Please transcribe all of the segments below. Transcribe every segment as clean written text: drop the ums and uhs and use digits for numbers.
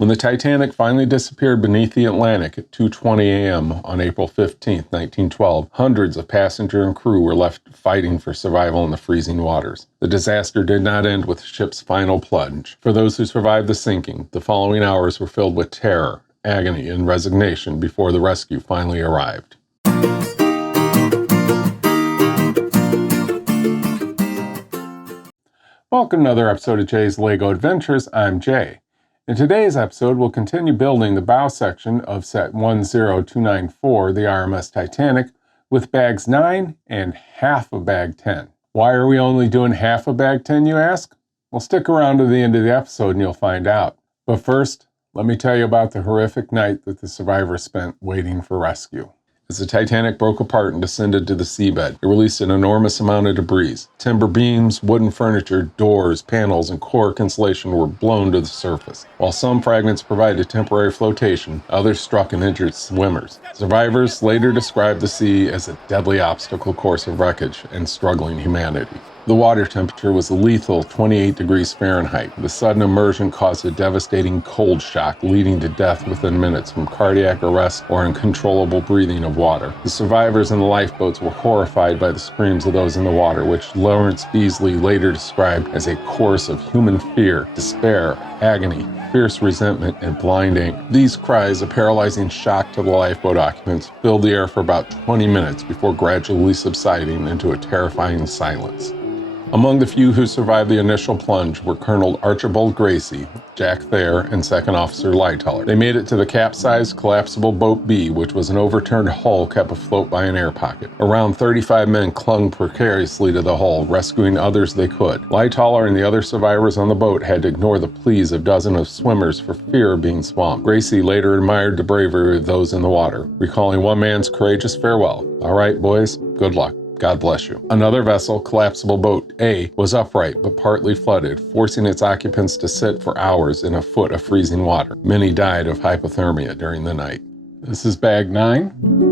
When the Titanic finally disappeared beneath the Atlantic at 2:20 a.m. on April 15, 1912, hundreds of passengers and crew were left fighting for survival in the freezing waters. The disaster did not end with the ship's final plunge. For those who survived the sinking, the following hours were filled with terror, agony, and resignation before the rescue finally arrived. Welcome to another episode of Jay's LEGO Adventures. I'm Jay. In today's episode, we'll continue building the bow section of set 10294, the RMS Titanic, with bags 9 and half of bag 10. Why are we only doing half of bag 10, you ask? Well, stick around to the end of the episode and you'll find out. But first, let me tell you about the horrific night that the survivors spent waiting for rescue. As the Titanic broke apart and descended to the seabed, it released an enormous amount of debris. Timber beams, wooden furniture, doors, panels, and core insulation were blown to the surface. While some fragments provided temporary flotation, others struck and injured swimmers. Survivors later described the sea as a deadly obstacle course of wreckage and struggling humanity. The water temperature was a lethal 28 degrees Fahrenheit. The sudden immersion caused a devastating cold shock, leading to death within minutes from cardiac arrest or uncontrollable breathing of water. The survivors in the lifeboats were horrified by the screams of those in the water, which Lawrence Beasley later described as a chorus of human fear, despair, agony, fierce resentment, and blind anger. These cries, a paralyzing shock to the lifeboat occupants, filled the air for about 20 minutes before gradually subsiding into a terrifying silence. Among the few who survived the initial plunge were Colonel Archibald Gracie, Jack Thayer, and Second Officer Lightoller. They made it to the capsized collapsible Boat B, which was an overturned hull kept afloat by an air pocket. Around 35 men clung precariously to the hull, rescuing others they could. Lightoller and the other survivors on the boat had to ignore the pleas of dozens of swimmers for fear of being swamped. Gracie later admired the bravery of those in the water, recalling one man's courageous farewell. "All right, boys, good luck. God bless you." Another vessel, collapsible Boat A, was upright but partly flooded, forcing its occupants to sit for hours in a foot of freezing water. Many died of hypothermia during the night. This is bag 9.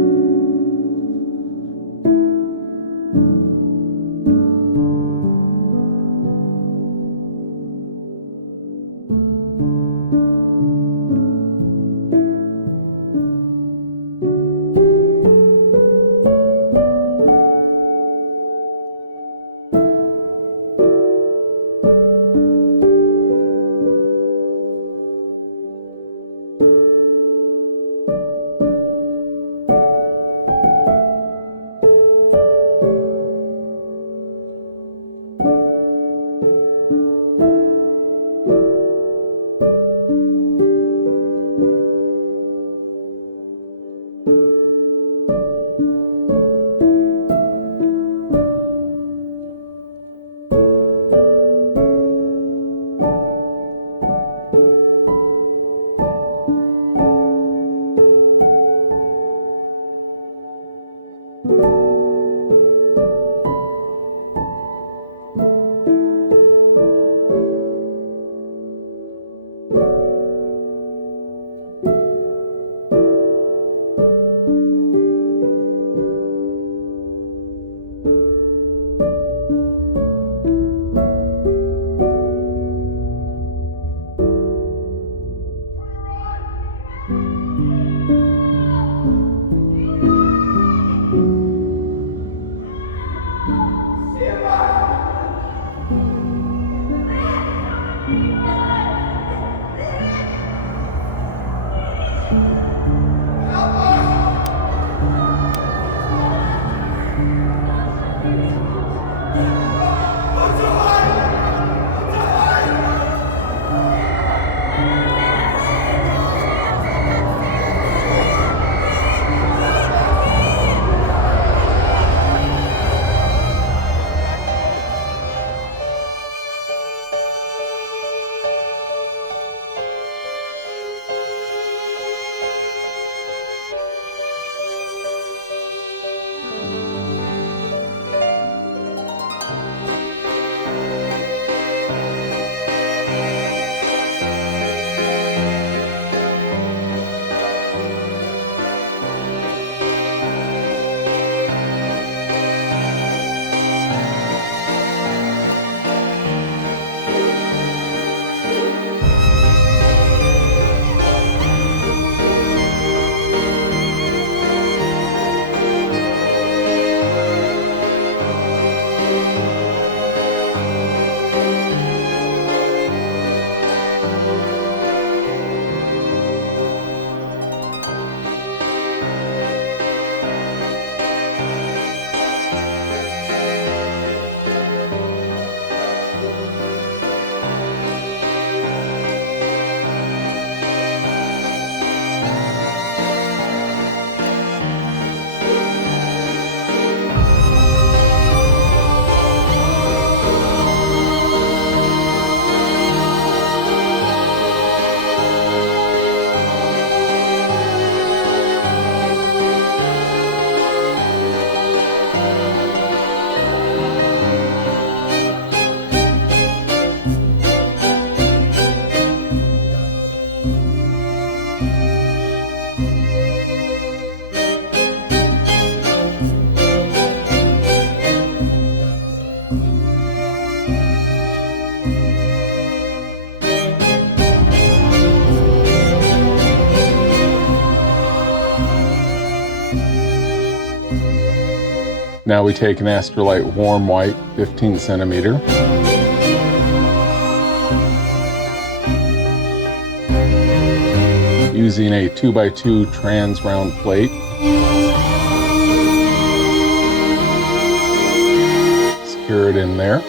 Now we take an Astrolite warm white 15 centimeter. Using a 2x2 trans round plate. Secure it in there.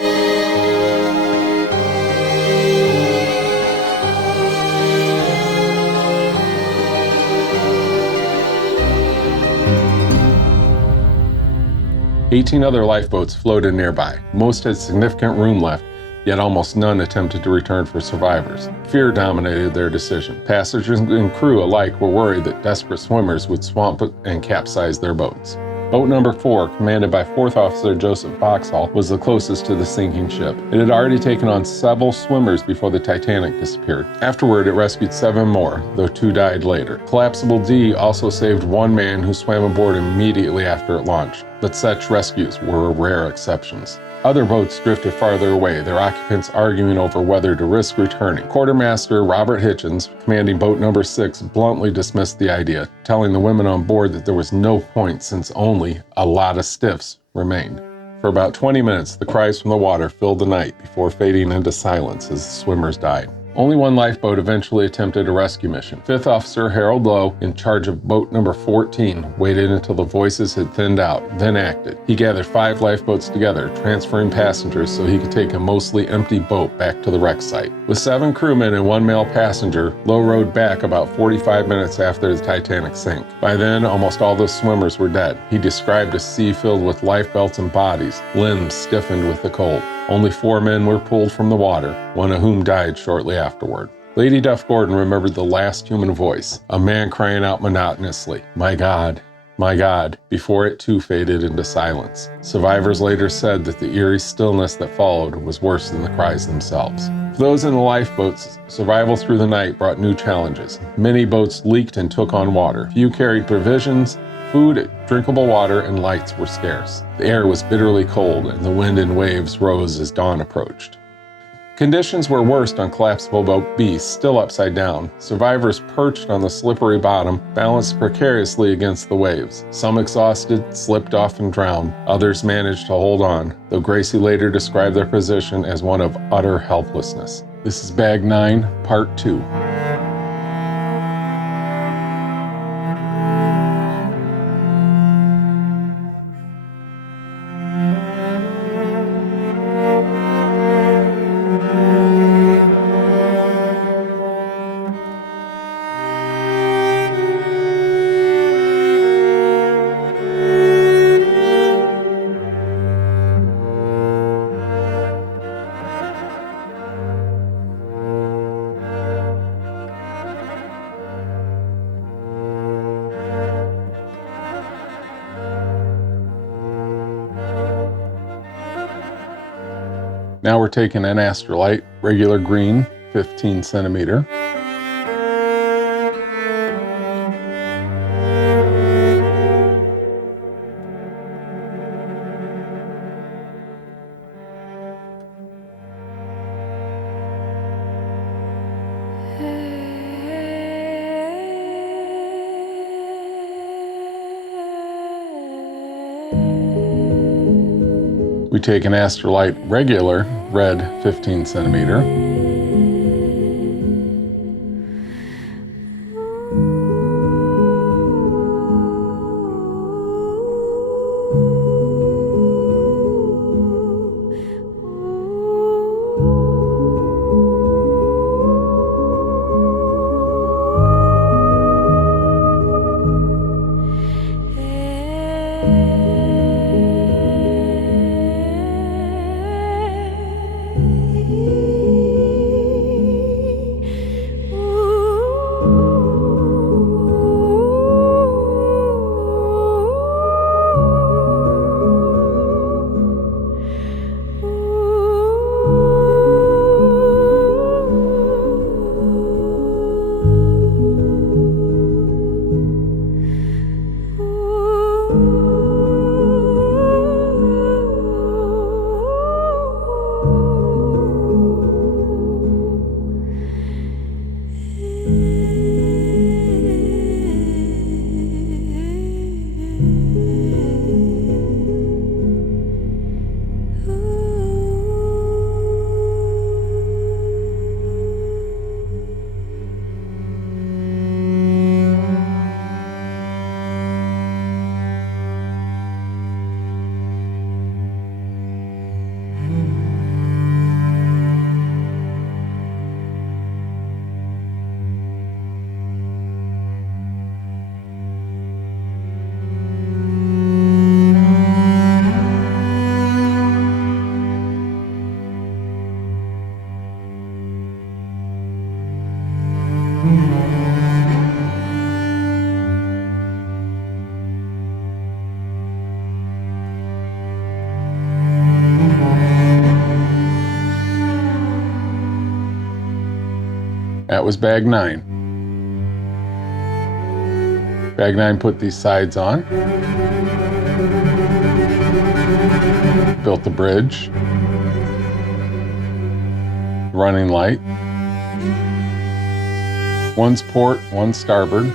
"18 other lifeboats floated nearby. Most had significant room left, yet almost none attempted to return for survivors. Fear dominated their decision. Passengers and crew alike were worried that desperate swimmers would swamp and capsize their boats. Boat number 4, commanded by 4th Officer Joseph Boxhall, was the closest to the sinking ship. It had already taken on several swimmers before the Titanic disappeared. Afterward, it rescued 7 more, though 2 died later. Collapsible D also saved 1 man who swam aboard immediately after it launched, but such rescues were rare exceptions. Other boats drifted farther away, their occupants arguing over whether to risk returning. Quartermaster Robert Hitchens, commanding boat number 6, bluntly dismissed the idea, telling the women on board that there was no point since only a lot of stiffs remained. For about 20 minutes, the cries from the water filled the night before fading into silence as the swimmers died. Only 1 lifeboat eventually attempted a rescue mission. 5th Officer Harold Lowe, in charge of boat number 14, waited until the voices had thinned out, then acted. He gathered 5 lifeboats together, transferring passengers so he could take a mostly empty boat back to the wreck site. With 7 crewmen and 1 male passenger, Lowe rowed back about 45 minutes after the Titanic sank. By then, almost all the swimmers were dead. He described a sea filled with life belts and bodies, limbs stiffened with the cold. Only 4 men were pulled from the water, one of whom died shortly afterward. Lady Duff Gordon remembered the last human voice, a man crying out monotonously, my God, before it too faded into silence. Survivors later said that the eerie stillness that followed was worse than the cries themselves. For those in the lifeboats, survival through the night brought new challenges. Many boats leaked and took on water. Few carried provisions. Food, drinkable water, and lights were scarce. The air was bitterly cold, and the wind and waves rose as dawn approached. Conditions were worst on collapsible boat B, still upside down. Survivors perched on the slippery bottom, balanced precariously against the waves. Some exhausted, slipped off and drowned. Others managed to hold on, though Gracie later described their position as one of utter helplessness. This is Bag 9, Part 2. Now we're taking an Astrolite, regular green, 15 centimeter. We take an Astrolite regular, red 15 centimeter. That was bag 9. Bag 9 put these sides on, built the bridge, running light. One's port, one's starboard.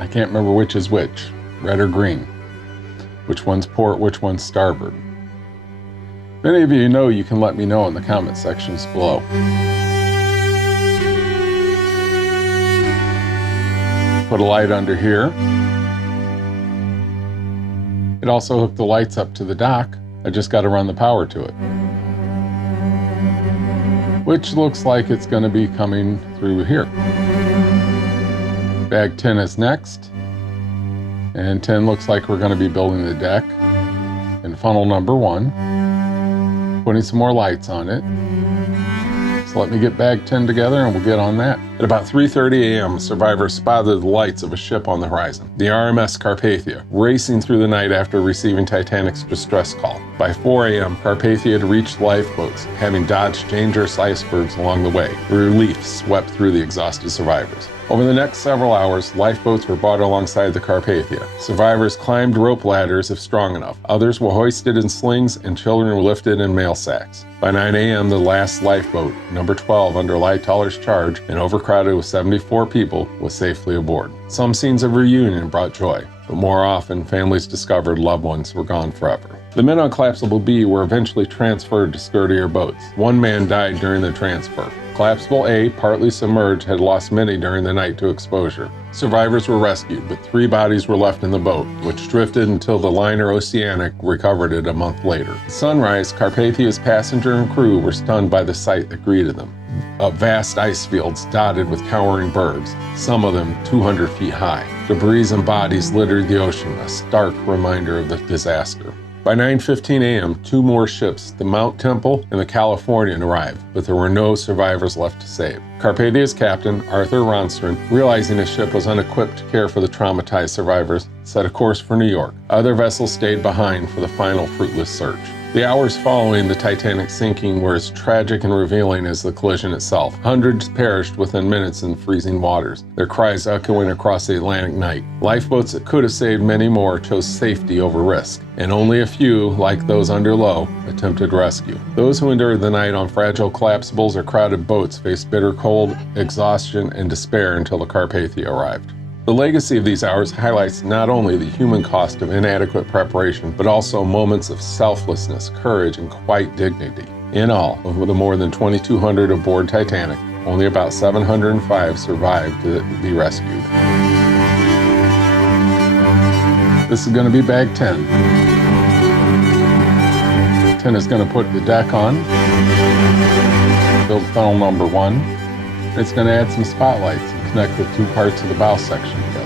I can't remember which is which, red or green. Which one's port, which one's starboard. If any of you know, you can let me know in the comment sections below. Put a light under here. It also hooked the lights up to the dock. I just got to run the power to it. Which looks like it's going to be coming through here. Bag 10 is next. And 10 looks like we're going to be building the deck. And funnel number 1. Putting some more lights on it. So let me get bag 10 together and we'll get on that. At about 3:30 a.m., survivors spotted the lights of a ship on the horizon, the RMS Carpathia, racing through the night after receiving Titanic's distress call. By 4 a.m., Carpathia had reached lifeboats, having dodged dangerous icebergs along the way. Relief swept through the exhausted survivors. Over the next several hours, lifeboats were brought alongside the Carpathia. Survivors climbed rope ladders if strong enough. Others were hoisted in slings and children were lifted in mail sacks. By 9 a.m., the last lifeboat, number 12 under Lighttoller's charge and overcrowded with 74 people, was safely aboard. Some scenes of reunion brought joy, but more often, families discovered loved ones were gone forever. The men on Collapsible B were eventually transferred to sturdier boats. One man died during the transfer. Collapsible A, partly submerged, had lost many during the night to exposure. Survivors were rescued, but 3 bodies were left in the boat, which drifted until the liner Oceanic recovered it a month later. At sunrise, Carpathia's passenger and crew were stunned by the sight that greeted them. Vast ice fields dotted with cowering bergs, some of them 200 feet high. Debris and bodies littered the ocean, a stark reminder of the disaster. By 9:15 a.m., 2 more ships, the Mount Temple and the Californian, arrived, but there were no survivors left to save. Carpathia's captain, Arthur Ronstrom, realizing his ship was unequipped to care for the traumatized survivors, set a course for New York. Other vessels stayed behind for the final fruitless search. The hours following the Titanic's sinking were as tragic and revealing as the collision itself. Hundreds perished within minutes in freezing waters, their cries echoing across the Atlantic night. Lifeboats that could have saved many more chose safety over risk, and only a few, like those under low, attempted rescue. Those who endured the night on fragile collapsibles or crowded boats faced bitter cold, exhaustion, and despair until the Carpathia arrived. The legacy of these hours highlights not only the human cost of inadequate preparation, but also moments of selflessness, courage, and quiet dignity. In all, of the more than 2,200 aboard Titanic, only about 705 survived to be rescued. This is going to be bag 10. 10 is going to put the deck on, build funnel number 1. It's going to add some spotlights and connect the 2 parts of the bow section together.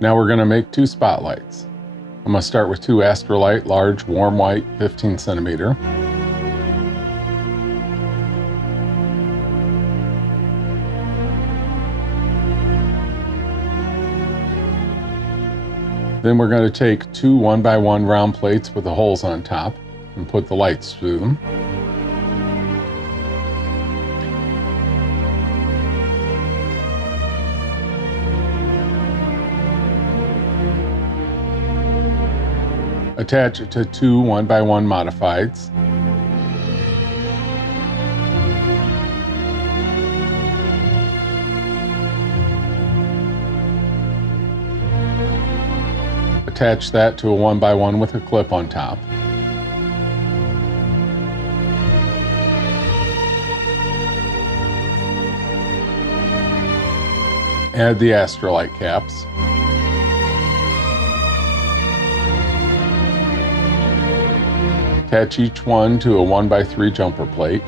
Now we're going to make 2 spotlights. I'm going to start with 2 Astrolite, large, warm white, 15 centimeter. Then we're going to take 2 1x1 round plates with the holes on top and put the lights through them. Attach it to 2 1x1 modifieds. Attach that to a 1x1 with a clip on top. Add the Astrolite caps. Attach each one to a 1x3 jumper plate.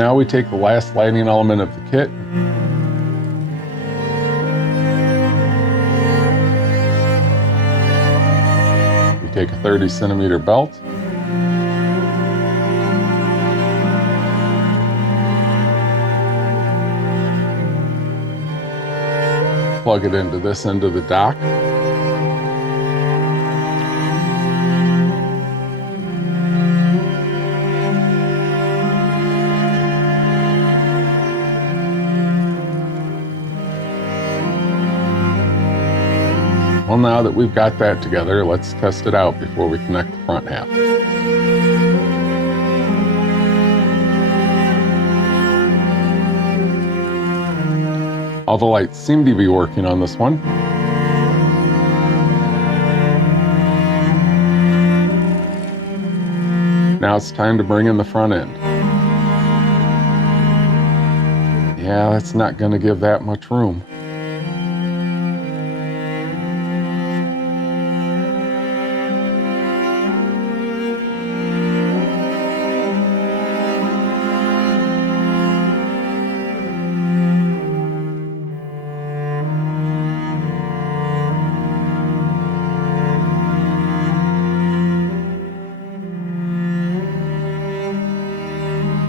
Now we take the last lighting element of the kit, we take a 30-centimeter belt, plug it into this end of the dock. Well, now that we've got that together, let's test it out before we connect the front half. All the lights seem to be working on this one. Now it's time to bring in the front end. Yeah, that's not going to give that much room.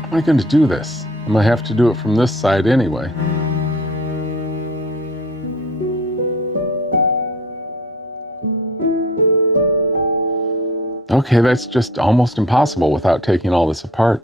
How am I going to do this? I'm going to have to do it from this side anyway. Okay, that's just almost impossible without taking all this apart.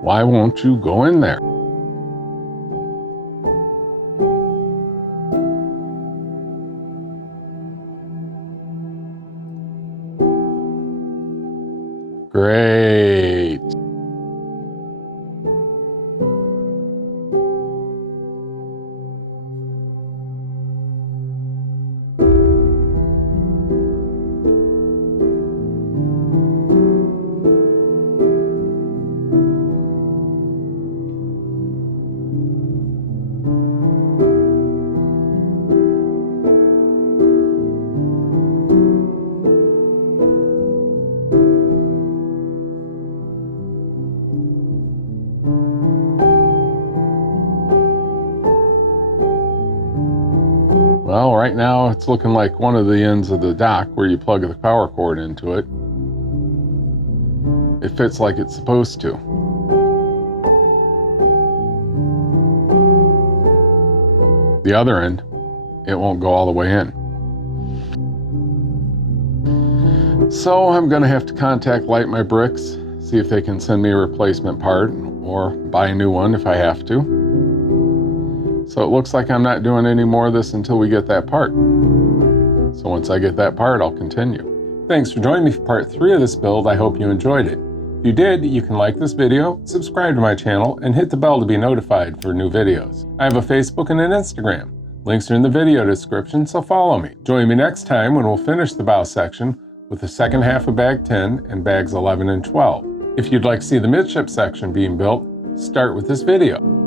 Why won't you go in there? Great. Well, right now it's looking like one of the ends of the dock where you plug the power cord into it. It fits like it's supposed to. The other end, it won't go all the way in. So I'm going to have to contact Light My Bricks, see if they can send me a replacement part or buy a new one if I have to. So it looks like I'm not doing any more of this until we get that part. So once I get that part, I'll continue. Thanks for joining me for part 3 of this build. I hope you enjoyed it. If you did, you can like this video, subscribe to my channel, and hit the bell to be notified for new videos. I have a Facebook and an Instagram. Links are in the video description, so follow me. Join me next time when we'll finish the bow section with the second half of bag 10 and bags 11 and 12. If you'd like to see the midship section being built, start with this video.